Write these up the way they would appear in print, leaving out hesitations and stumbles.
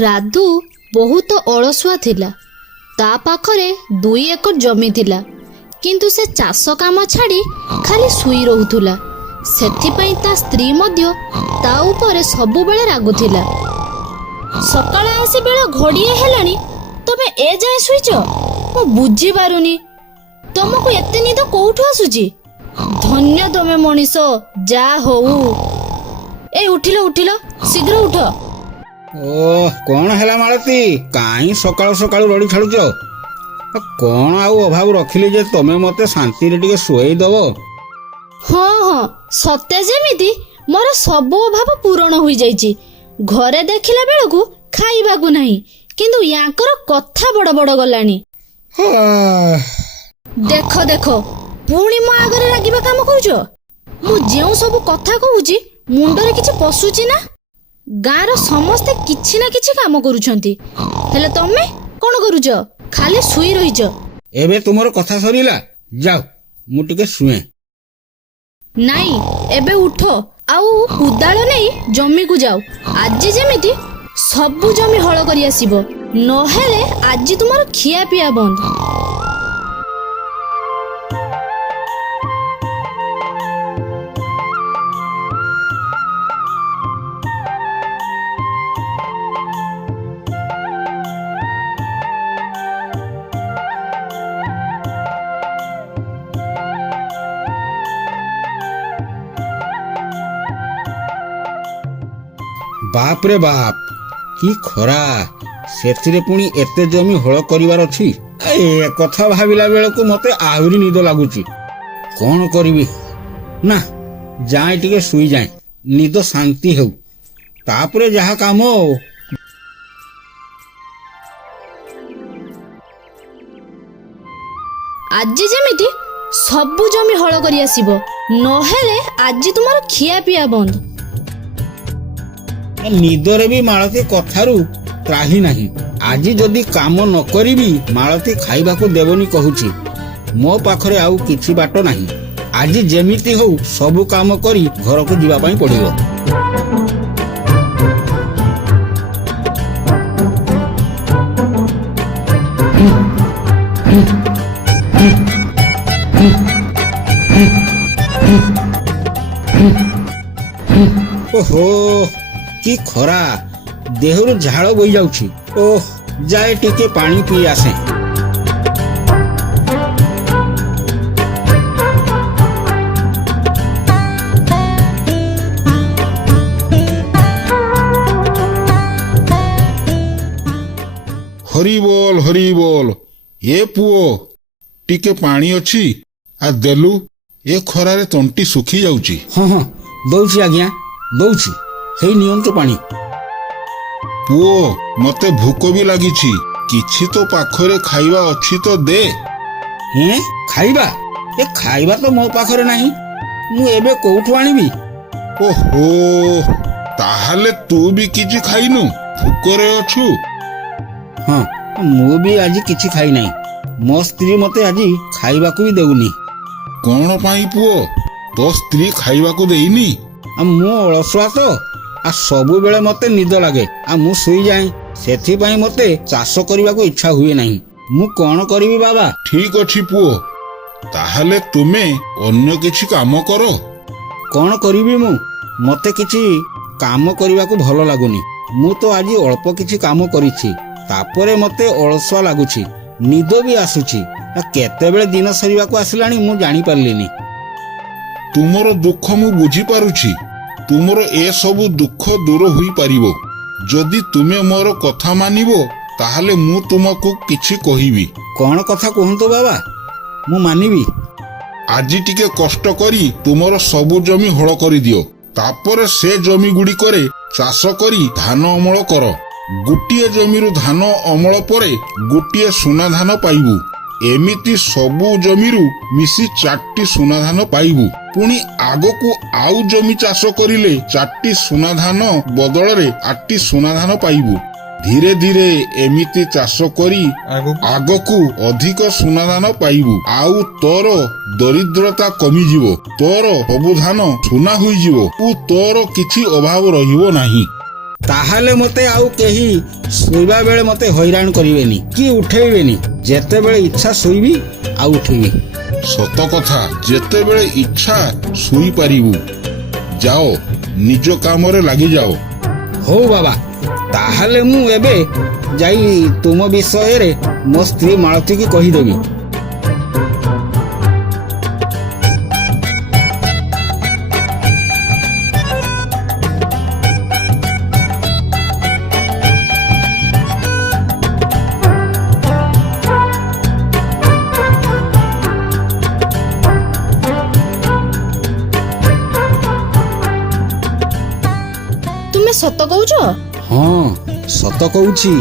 ରାଧୁ ବହୁତ ଅଳସୁଆ ଥିଲା। ତା ପାଖରେ 2 ଏକର ଜମି ଥିଲା, କିନ୍ତୁ ସେ ଚାଷ କାମ ଛାଡ଼ି ଖାଲି ଶୋଇ ରହୁଥିଲା। ସେଥିପାଇଁ ତା ସ୍ତ୍ରୀ ମଧ୍ୟ ତା ଉପରେ ସବୁବେଳେ ରାଗୁଥିଲା। ସକାଳ ଆସି ବେଳ ଘଡ଼ିଏ ହେଲାଣି, ତମେ ଏ ଯାଏଁ ଶୋଇଛ? ମୁଁ ବୁଝିପାରୁନି ତମକୁ ଏତେ ନିଦ କୋଉଠୁ ଆସୁଛି? ଧନ୍ୟ ତମେ ମଣିଷ, ଯା ହଉ। ଏ ଉଠିଲ ଉଠିଲ, ଶୀଘ୍ର ଉଠ। କଣ ହେଲା ମାଳତୀ, କାହିଁ ସକାଳୁ ସକାଳୁ ରଡ଼ି ଛାଡୁଛ? କଣ ଆଉ ଅଭାବ ରଖିଲି ଯେ ତମେ ମତେ ଶାନ୍ତିରେ ଟିକେ ଶୁଆଇ ଦବ? ହଁ ହଁ, ସତେ ଯେମିତି ମୋର ସବୁ ଅଭାବ ପୂରଣ ହୋଇଯାଇଛି। ଘରେ ଦେଖିଲା ବେଳକୁ ଖାଇବାକୁ ନାହିଁ, କିନ୍ତୁ ୟାଙ୍କର କଥା ବଡ ବଡ ଗଲାଣି। ଦେଖ ଦେଖ, ପୁଣି ମୋ ଆଗରେ ରାଗିବା କାମ କରୁଛ। ମୁଁ ଯେଉଁ ସବୁ କଥା କହୁଛି ମୁଣ୍ଡରେ କିଛି ପଶୁଛି ନା? ଗାଁର ସମସ୍ତେ କିଛି ନା କିଛି କାମ କରୁଛନ୍ତି, ହେଲେ ତମେ କଣ କରୁଛ? ଖାଲି ଶୋଇ ରହିଛ। ଏବେ ତୁମର କଥା ସରିଲା, ଯାଅ ମୁଁ ଟିକେ ଶୁଏ। ନାଇଁ, ଏବେ ଉଠ ଆଉ କୁଦାଳ ନେଇ ଜମିକୁ ଯାଅ। ଆଜି ଯେମିତି ସବୁ ଜମି ହଳ କରି ଆସିବ, ନହେଲେ ଆଜି ତୁମର ଖିଆ ପିଆ ବନ୍ଦ। ବାପ ରେ ବାପ, କି ଖରା! ସେଥିରେ ପୁଣି ଏତେ ଜମି ହଳ କରିବାର ଅଛି। ଏ କଥା ଭାବିଲା ବେଳକୁ ମତେ ଆହୁରି ନିଦ ଲାଗୁଛି। କଣ କରିବି? ନା, ଯାଏ ଟିକେ ଶୋଇଯାଏ, ନିଦ ଶାନ୍ତି ହେଉ, ତାପରେ ଯାହା କାମ। ଆଜି ଯେମିତି ସବୁ ଜମି ହଳ କରି ଆସିବ, ନହେଲେ ଆଜି ତୁମର ଖିଆ ପିଆ ବନ୍ଦ। ନିଦରେ ବି ମାଳତୀ କଥାରୁ ତ୍ରାହି ନାହିଁ। ଆଜି ଯଦି କାମ ନ କରିବି ମାଳତୀ ଖାଇବାକୁ ଦେବନି କହୁଛି। ମୋ ପାଖରେ ଆଉ କିଛି ବାଟ ନାହିଁ। ଆଜି ଯେମିତି ହଉ ସବୁ କାମ କରି ଘରକୁ ଯିବା ପାଇଁ ପଡ଼ିବ। ଓହୋ, କି ଖରା! ଦେହରୁ ଝାଳ ବୋହି ଯାଉଛି। ଓଃ, ଯାଏ ଟିକେ ପାଣି ପିଇ ଆସେ। ହରି ବୋଲ ହରି ବୋଲ। ଏ ପୁଅ, ଟିକେ ପାଣି ଅଛି ଆ ଦେଲୁ, ଏ ଖରାରେ ତଣ୍ଟି ଶୁଖି ଯାଉଛି। ହଁ ହଁ, ଦଉଛି ଆଜ୍ଞା, ଦଉଛି। ହେଇ ନିଅନ୍ତୁ ପାଣି। ପୁଅ, ମତେ ଭୋକ ବି ଲାଗିଛି, କିଛି ତ ପାଖରେ ଖାଇବା ଅଛି ତ ଦେ। ଖାଇବା? ଏ ଖାଇବା ତ ମୋ ପାଖରେ ନାହିଁ, ମୁଁ ଏବେ କୋଉଠୁ ଆଣିବି? ଓହୋ, ତାହେଲେ ତୁ ବି କିଛି ଖାଇନୁ, ଭୋକରେ ଅଛୁ? ହଁ, ମୁଁ ବି ଆଜି କିଛି ଖାଇନାହିଁ। ମୋ ସ୍ତ୍ରୀ ମତେ ଆଜି ଖାଇବାକୁ ବି ଦେଉନି। କଣ ପାଇଁ ପୁଅ, ତୋ ସ୍ତ୍ରୀ ଖାଇବାକୁ ଦେଇନି? ମୁଁ ଅଳସୁଆ ତ, ସବୁବେଳେ ମତେ ନିଦ ଲାଗେ, ମୁଁ ଶୋଇଯାଏ। ସେଥିପାଇଁ ମତେ ଚାଷ କରିବାକୁ ଇଚ୍ଛା ହୁଏ ନାହିଁ। ମୁଁ କଣ କରିବି ବାବା? ଠିକ ଅଛି ପୁଅ, ତାହେଲେ ତୁମେ ଅନ୍ୟ କିଛି କାମ କର। କଣ କରିବି ମୁଁ? ମତେ କିଛି କାମ କରିବାକୁ ଭଲ ଲାଗୁନି। ମୁଁ ତ ଆଜି ଅଳ୍ପ କିଛି କାମ କରିଛି, ତାପରେ ମତେ ଅଳସୁଆ ଲାଗୁଛି, ନିଦ ବି ଆସୁଛି। କେତେବେଳେ ଦିନ ସରିବାକୁ ଆସିଲାଣି ମୁଁ ଜାଣିପାରିଲିନି। ତୁମର ଦୁଃଖ ମୁଁ ବୁଝିପାରୁଛି। ତୁମର ଏସବୁ ଦୁଃଖ ଦୂର ହୋଇପାରିବ ଯଦି ତୁମେ ମୋର କଥା ମାନିବ। ତାହେଲେ ମୁଁ ତୁମକୁ କିଛି କହିବି। କଣ କଥା କୁହନ୍ତୁ ବାବା, ମୁଁ ମାନିବି। ଆଜି ଟିକେ କଷ୍ଟ କରି ତୁମର ସବୁ ଜମି ହଳ କରିଦିଅ, ତାପରେ ସେ ଜମି ଗୁଡ଼ିକରେ ଚାଷ କରି ଧାନ ଅମଳ କର। ଗୋଟିଏ ଜମିରୁ ଧାନ ଅମଳ ପରେ ଗୋଟିଏ ସୁନା ଧାନ ପାଇବୁ। ଏମିତି ସବୁ ଜମିରୁ ମିଶି 4ଟି ସୁନା ଧାନ ପାଇବୁ। ପୁଣି ଆଗକୁ ଆଉ ଜମି ଚାଷ କରିଲେ 4ଟି ସୁନା ଧାନ ବଦଳରେ 8ଟି ସୁନା ଧାନ ପାଇବୁ। ଧୀରେ ଧୀରେ ଏମିତି ଚାଷ କରି ଆଗକୁ ଅଧିକ ସୁନା ଧାନ ପାଇବୁ, ଆଉ ତୋର ଦରିଦ୍ରତା କମିଯିବ। ତୋର ସବୁ ଧାନ ସୁନା ହୋଇଯିବ ଓ ତୋର କିଛି ଅଭାବ ରହିବ ନାହିଁ। ତାହେଲେ ମତେ ଆଉ କେହି ଶୋଇବା ବେଳେ ମତେ ହଇରାଣ କରିବେନି କି ଉଠେଇବେନି। ଯେତେବେଳେ ଇଚ୍ଛା ଶୋଇବି ଆଉ ଉଠିବି। ସତ କଥା, ଯେତେବେଳେ ଇଚ୍ଛା ଶୋଇପାରିବୁ। ଯାଅ, ନିଜ କାମରେ ଲାଗିଯାଅ। ହଉ ବାବା, ତାହେଲେ ମୁଁ ଏବେ ଯାଇ ତୁମ ବିଷୟରେ ମୋ ସ୍ତ୍ରୀ ମାଳତୀକି କହିଦେବି। ତୁମେ ସତ କହୁଛ? ହଁ, ସତ କହୁଛି।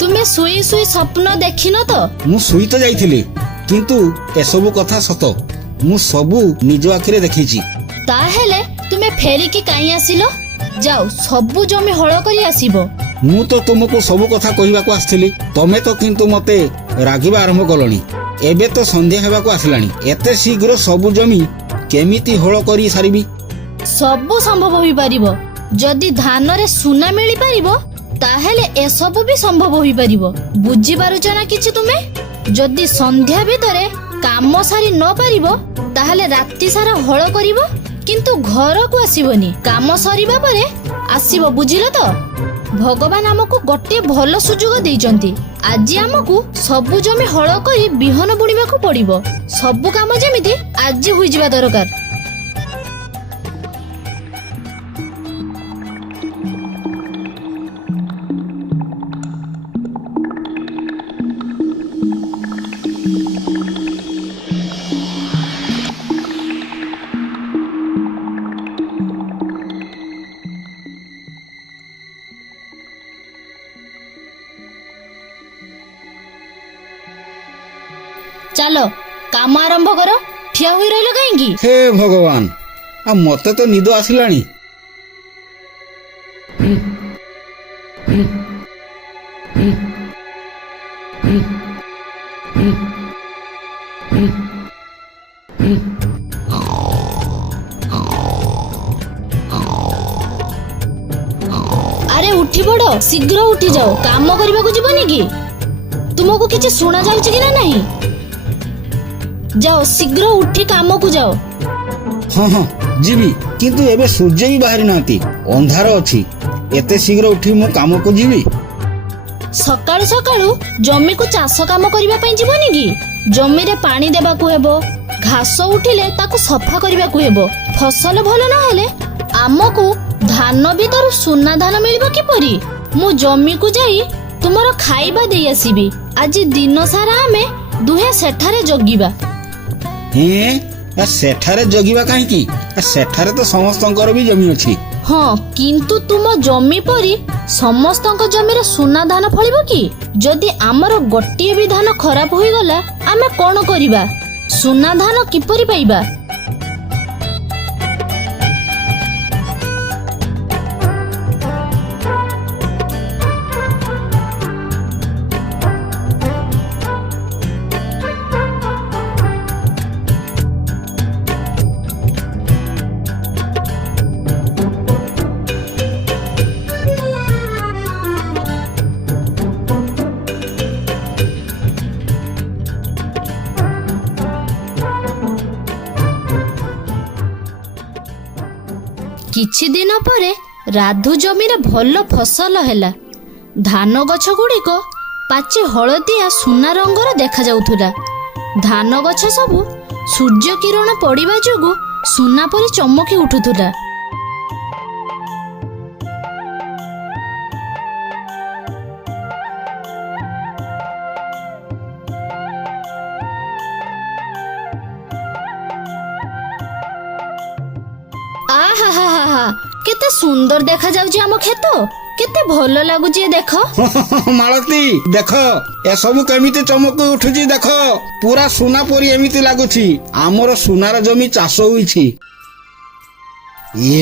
ତୁମେ ଶୋଇ ଶୋଇ ସ୍ୱପ୍ନ ଦେଖିନ ତ? ମୁଁ ଶୋଇ ତ ଯାଇଥିଲି, କିନ୍ତୁ ଏସବୁ କଥା ସତ। ମୁଁ ସବୁ ନିଜ ଆଖିରେ ଦେଖିଛି। ତାହେଲେ ତୁମେ ଫେରିକି କାହିଁ ଆସିଲ? ଯାଅ, ସବୁ ଜମି ହଳ କରି ଆସିବ। ମୁଁ ତ ତୁମକୁ ସବୁ କଥା କହିବାକୁ ଆସିଥିଲି, ତମେ ତ କିନ୍ତୁ ମତେ ରାଗିବା ଆରମ୍ଭ କଲଣି। ଏବେ ତ ସନ୍ଧ୍ୟା ହେବାକୁ ଆସିଲାଣି, ଏତେ ଶୀଘ୍ର ସବୁ ଜମି କେମିତି ହଳ କରି ସାରିବି? ସବୁ ସମ୍ଭବ ହୋଇପାରିବ। ଯଦି ଧାନରେ ସୁନା ମିଳିପାରିବ ତାହେଲେ ଏସବୁ ବି ସମ୍ଭବ ହୋଇପାରିବ। ବୁଝିପାରୁଛ ନା କିଛି ତୁମେ? ଯଦି ସନ୍ଧ୍ୟା ଭିତରେ କାମ ସାରି ନ ପାରିବ ତାହେଲେ ରାତି ସାରା ହଳ କରିବ, କିନ୍ତୁ ଘରକୁ ଆସିବନି। କାମ ସରିବା ପରେ ଆସିବ, ବୁଝିଲ ତ? ଭଗବାନ ଆମକୁ ଗୋଟିଏ ଭଲ ସୁଯୋଗ ଦେଇଛନ୍ତି। ଆଜି ଆମକୁ ସବୁ ଜମି ହଳ କରି ବିହନ ବୁଣିବାକୁ ପଡିବ। ସବୁ କାମ ଯେମିତି ଆଜି ହୋଇଯିବା ଦରକାର। ଚାଲ, କାମ ଆରମ୍ଭ କର। ଠିଆ ହୋଇ ରହିଲ କାହିଁକି? ହେ ଭଗବାନ, ମତେ ତ ନିଦ ଆସିଲାଣି। ଆରେ ଉଠି ପଡ, ଶୀଘ୍ର ଉଠି ଯାଅ। କାମ କରିବାକୁ ଯିବନି କି? ତୁମକୁ କିଛି ଶୁଣା ଯାଉଛି କି ନା ନାହିଁ? ଯାଅ, ଶୀଘ୍ର ଉଠି କାମକୁ ଯାଅ। ହଁ ହଁ, ଯିବି, କିନ୍ତୁ ଏବେ ସୂର୍ଯ୍ୟ ବି ବାହାରି ନାହାନ୍ତି, ଅନ୍ଧାର ଅଛି। ଏତେ ଶୀଘ୍ର ଉଠି ମୁଁ କାମକୁ ଯିବି? ସକାଳୁ ସକାଳୁ ଜମିକୁ ଚାଷ କାମ କରିବା ପାଇଁ ଯିବନି କି? ଜମିରେ ପାଣି ଦେବାକୁ ହେବ, ଘାସ ଉଠିଲେ ତାକୁ ସଫା କରିବାକୁ ହେବ। ଫସଲ ଭଲ ନହେଲେ ଆମକୁ ଧାନ ଭିତରୁ ସୁନା ଧାନ ମିଳିବ କିପରି? ମୁଁ ଜମିକୁ ଯାଇ ତୁମର ଖାଇବା ଦେଇ ଆସିବି। ଆଜି ଦିନ ସାରା ଆମେ ଦୁହେଁ ସେଠାରେ ଜଗିବା। ସେଠାରେ ଜଗିବା କାହିଁକି? ସେଠାରେ ତ ସମସ୍ତଙ୍କର ବି ଜମି ଅଛି। ହଁ, କିନ୍ତୁ ତୁମ ଜମି ପରି ସମସ୍ତଙ୍କ ଜମିରେ ସୁନା ଧାନ ଫଳିବ କି? ଯଦି ଆମର ଗୋଟିଏ ବି ଧାନ ଖରାପ ହୋଇଗଲା ଆମେ କଣ କରିବା? ସୁନା ଧାନ କିପରି ପାଇବା? କିଛି ଦିନ ପରେ ରାଧୁ ଜମିରେ ଭଲ ଫସଲ ହେଲା। ଧାନ ଗଛ ଗୁଡ଼ିକ ପାଚି ହଳଦିଆ ସୁନା ରଙ୍ଗର ଦେଖାଯାଉଥିଲା। ଧାନ ଗଛ ସବୁ ସୂର୍ଯ୍ୟ କିରଣ ପଡ଼ିବା ଯୋଗୁଁ ସୁନା ପରି ଚମକି ଉଠୁଥିଲା। ଆହାହାହା, କେତେ ସୁନ୍ଦର ଦେଖାଯାଉଛି ଆମ କ୍ଷେତ। କେତେ ଭଲ ଲାଗୁଛି ଦେଖ। ମାଳତୀ, ଦେଖ ଏସବୁ କେମିତି ଚମକି ଉଠୁଛି। ଦେଖ, ପୁରା ସୁନା ପରି ଏମିତି ଲାଗୁଛି। ଆମର ସୁନାର ଜମି ଚାଷ ହୋଇଛି।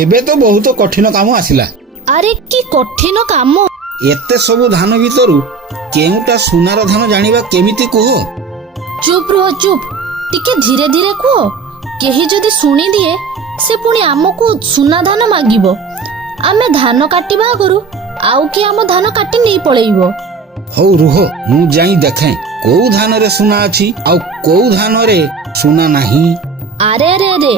ଏବେ ତ ବହୁତ କଠିନ କାମ ଆସିଲା। ଆରେ କି କଠିନ କାମ! ଏତେ ସବୁ ଧାନ ଭିତରୁ କେଉଁଟା ସୁନାର ଧାନ ଜାଣିବା କେମିତି କୁହ? ଚୁପ୍ ରୁହ, ଚୁପ୍। ଟିକେ ଧୀରେ ଧୀରେ କୁହ। କେହି ଯଦି ଶୁଣିଦିଏ ସେ ପୁଣି ଆମକୁ ସୁନା ଧାନ ମାଗିବ। ଆମେ ଧାନ କାଟିବା ଆଗରୁ ଆଉ କିଏ ଆମ ଧାନ କାଟି ନେଇ ପଳେଇବ। ହଉ ରୁହ, ମୁଁ ଯାଇ ଦେଖେ କୋଉ ଧାନରେ ସୁନା ଅଛି ଆଉ କୋଉ ଧାନରେ ସୁନା ନାହିଁ। ଆରେ ଆରେ ଆରେ,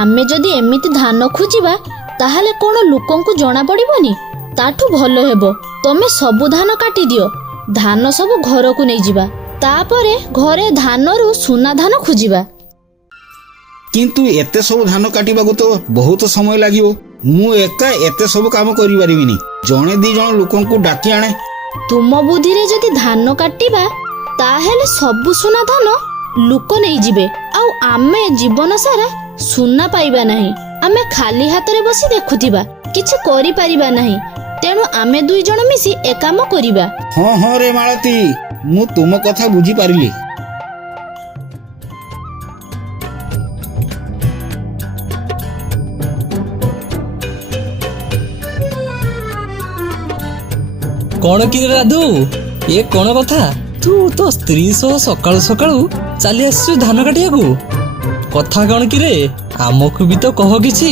ଆମେ ଯଦି ଏମିତି ଧାନ ଖୋଜିବା ତାହେଲେ କଣ ଲୋକଙ୍କୁ ଜଣା ପଡିବନି? ତାଠୁ ଭଲ ହେବ ତମେ ସବୁ ଧାନ କାଟିଦିଅ, ଧାନ ସବୁ ଘରକୁ ନେଇଯିବା, ତାପରେ ଘରେ ଧାନରୁ ସୁନା ଧାନ ଖୋଜିବା। କିନ୍ତୁ ଏତେ ସବୁ ଧାନ କାଟିବାକୁ ତ ବହୁତ ସମୟ ଲାଗିବ। ମୁଁ ଏକା ଏତେ ସବୁ କାମ କରିପାରିବିନି। ଜଣେ ଦି ଜଣ ଲୋକଙ୍କୁ ଡାକି ଆଣେ। ତୁମ ବୁଦ୍ଧିରେ ଯଦି ଧାନ କାଟିବା ତାହେଲେ ସବୁ ସୁନା ଧାନ ଲୋକ ନେଇଯିବେ, ଆଉ ଆମେ ଜୀବନ ସାରା ସୁନା ପାଇବା ନାହିଁ। ଆମେ ଖାଲି ହାତରେ ବସି ଦେଖୁଥିବା, କିଛି କରିପାରିବା ନାହିଁ। ତେଣୁ ଆମେ ଦୁଇ ଜଣ ମିଶି ଏ କାମ କରିବା। ହଁ ହଁ ରେ ମାଳତୀ, ମୁଁ ତୁମ କଥା ବୁଝିପାରିଲି। କଣ କି ରାଧୁ, ଏ କଣ କଥା? ତୁ ତୋ ସ୍ତ୍ରୀ ସହ ସକାଳୁ ସକାଳୁ ଚାଲି ଆସିଛୁ ଧାନ କାଟିବାକୁ। କଥା କଣ କି ରେ, ଆମକୁ ବି ତ କହ କିଛି।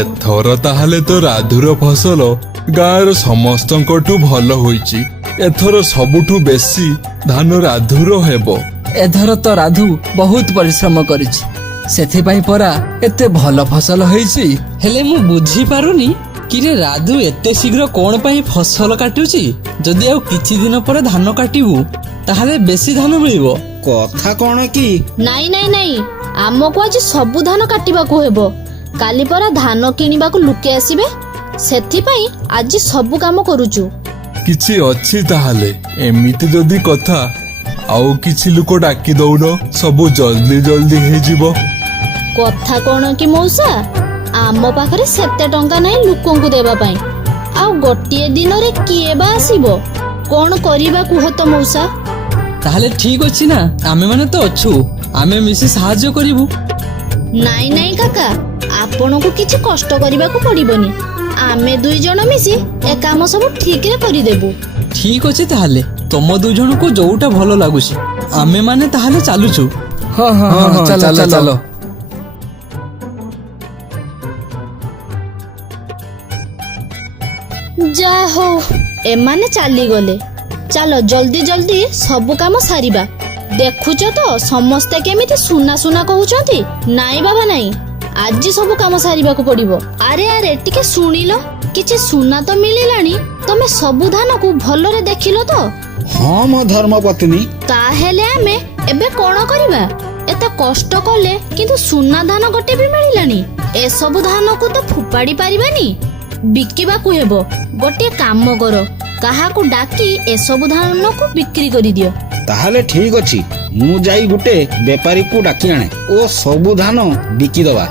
ଏଥର ତାହେଲେ ତ ରାଧୁର ଫସଲ ଗାଁର ସମସ୍ତଙ୍କଠୁ ଭଲ ହୋଇଛି। ଏଥର ସବୁଠୁ ବେଶୀ ଧାନ ରାଧୁର ହେବ। ଏଥର ତ ରାଧୁ ବହୁତ ପରିଶ୍ରମ କରିଛି, ସେଥିପାଇଁ ପରା ଏତେ ଭଲ ଫସଲ ହେଇଛି। ହେଲେ ମୁଁ ବୁଝିପାରୁନି କିରେ ରାଧୁ ଏତେ ଶୀଘ୍ର କଣ ପାଇଁ ଫସଲ କାଟୁଛି? ଯଦି ଆଉ କିଛି ଦିନ ପରେ ଧାନ କାଟିବୁ ତାହେଲେ ବେଶୀ ଧାନ ମିଳିବ। କଥା କଣ କି? ନାଇଁ ନାଇଁ ନାଇଁ, ଆମକୁ ଆଜି ସବୁ ଧାନ କାଟିବାକୁ ହେବ। କାଲି ପରା ଧାନ କିଣିବାକୁ ଲୋକେ ଆସିବେ, ସେଥିପାଇଁ ଆଜି ସବୁ କାମ କରୁଛୁ। କିଛି ଅଛି ତାହେଲେ? ଏମିତି ଯଦି କଥା, ଆଉ କିଛି ଲୋକ ଡାକି ଦଉନ, ସବୁ ଜଲ୍ଦି ଜଲ୍ଦି ହେଇଯିବ। କଥା କଣ କି ମଉସା, ଆମ ପାଖରେ ସେତେ ଟଙ୍କା ନାହିଁ ଲୋକଙ୍କୁ ଦେବା ପାଇଁ। ଆଉ ଗୋଟିଏ ଦିନରେ କିଏ ବା ଆସିବ? କଣ କରିବା କୁହ ତ ମଉସା? ତାହେଲେ ଠିକ ଅଛି ନା, ଆମେ ମାନେ ତ ଅଛୁ, ଆମେ ମିଶି ସାହାଯ୍ୟ କରିବୁ। ନାଇଁ ନାଇଁ କାକା, ଆପଣଙ୍କୁ କିଛି କଷ୍ଟ କରିବାକୁ ପଡିବନି। ଆମେ ଦୁଇ ଜଣ ମିଶି ଏ କାମ ସବୁ ଠିକରେ କରିଦେବୁ। ଠିକ ଅଛି ତାହେଲେ, ତମ ଦୁଇ ଜଣଙ୍କୁ ଯୋଉଟା ଭଲ ଲାଗୁଛି ଆମେ ମାନେ ତାହେଲେ ଚାଲୁଛୁ। ହଁ ହଁ ହଁ, ଚାଲ ଚାଲ। ଯା ହଉ ଏମାନେ ଚାଲିଗଲେ। ଚାଲ ଜଲ୍ଦି ଜଲ୍ଦି ସବୁ କାମ ସାରିବା। ଦେଖୁଛ ତ ସମସ୍ତେ କେମିତି ସୁନା ସୁନା କହୁଛନ୍ତି। ନାଇଁ ବାବା ନାଇଁ, ଆଜି ସବୁ କାମ ସାରିବାକୁ ପଡିବ। ଆରେ ଆରେ ଟିକେ ଶୁଣିଲ, କିଛି ସୁନା ତ ମିଳିଲାଣି। ତମେ ସବୁ ଧାନକୁ ଭଲରେ ଦେଖିଲ ତ? ହଁ ମୋ ଧର୍ମପତ୍ନୀ। ତାହେଲେ ଆମେ ଏବେ କଣ କରିବା? ଏତେ କଷ୍ଟ କଲେ କିନ୍ତୁ ସୁନା ଧାନ ଗୋଟେ ବି ମିଳିଲାନି। ଏସବୁ ଧାନକୁ ତ ଫୋପାଡି ପାରିବାନି, ବିକିବାକୁ ହେବ। ଗୋଟିଏ କାମ କର, କାହାକୁ ଡାକି ଏସବୁ ଧାନକୁ ବିକ୍ରି କରିଦିଅ। ତାହେଲେ ଠିକ ଅଛି, ମୁଁ ଯାଇ ଗୋଟେ ବେପାରୀକୁ ଡାକି ଆଣେ ଓ ସବୁ ଧାନ ବିକିଦବା।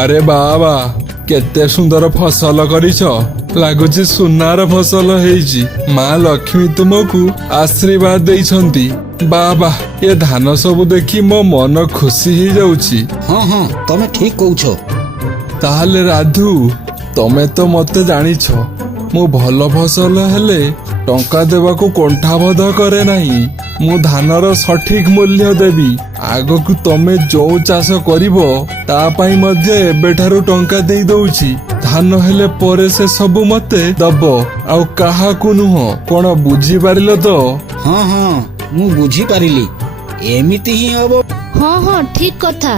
ଆରେ ବାବା, କେତେ ସୁନ୍ଦର ଫସଲ କରିଛ। ଲାଗୁଛି ସୁନାର ଫସଲ ହେଇଛି। ମା ଲକ୍ଷ୍ମୀ ତୁମକୁ ଆଶୀର୍ବାଦ ଦେଇଛନ୍ତି। ବାବା, ଏ ଧାନ ସବୁ ଦେଖି ମୋ ମନ ଖୁସି ହେଇଯାଉଛି। ହଁ ହଁ, ତମେ ଠିକ କହୁଛ। ତାହେଲେ ରାଧୁ, ତମେ ତ ମତେ ଜାଣିଛ, ମୁଁ ଭଲ ଫସଲ ହେଲେ ଟଙ୍କା ଦେବାକୁ କୁଣ୍ଠାବୋଧ କରେ ନାହିଁ। ମୁଁ ଧାନର ସଠିକ ମୂଲ୍ୟ ଦେବି। ଆଗକୁ ତମେ ଯୋଉ ଚାଷ କରିବ ତା ପାଇଁ ମଧ୍ୟ ଏବେଠାରୁ ଟଙ୍କା ଦେଇ ଦଉଛି। ଧାନ ହେଲେ ପରେ ସେ ସବୁ ମତେ ଦବ, ଆଉ କାହାକୁ ନୁହଁ। କଣ ବୁଝିପାରିଲ ତ? ହଁ ହଁ, ମୁଁ ବୁଝିପାରିଲି। ଏମିତି ହିଁ ହବ। ହଁ ହଁ, ଠିକ କଥା।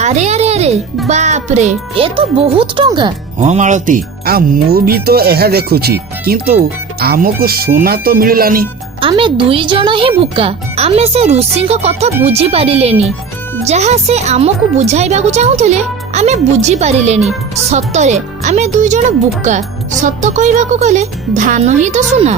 ଆରେ ଆରେ ଆରେ, ବାପରେ, ଏ ତ ବହୁତ ଟଙ୍କା। ହଁ ମାଳତୀ, ଆଉ ମୁଁ ବି ତ ଏହା ଦେଖୁଛି, କିନ୍ତୁ ଆମକୁ ସୁନା ତ ମିଳିଲାନି। ଆମେ ଦୁଇ ଜଣ ହିଁ ଭୁକା। ଆମେ ସେ ଋଷିଙ୍କ କଥା ବୁଝି ପାରିଲେନି। ଯାହା ସେ ଆମକୁ ବୁଝାଇବାକୁ ଚାହୁଁଥିଲେ ଆମେ ବୁଝି ପାରିଲେନି। ସତରେ ଆମେ ଦୁଇ ଜଣ ବୁକା। ସତ କହିବାକୁ ଗଲେ ଧାନ ହିଁ ତ ସୁନା।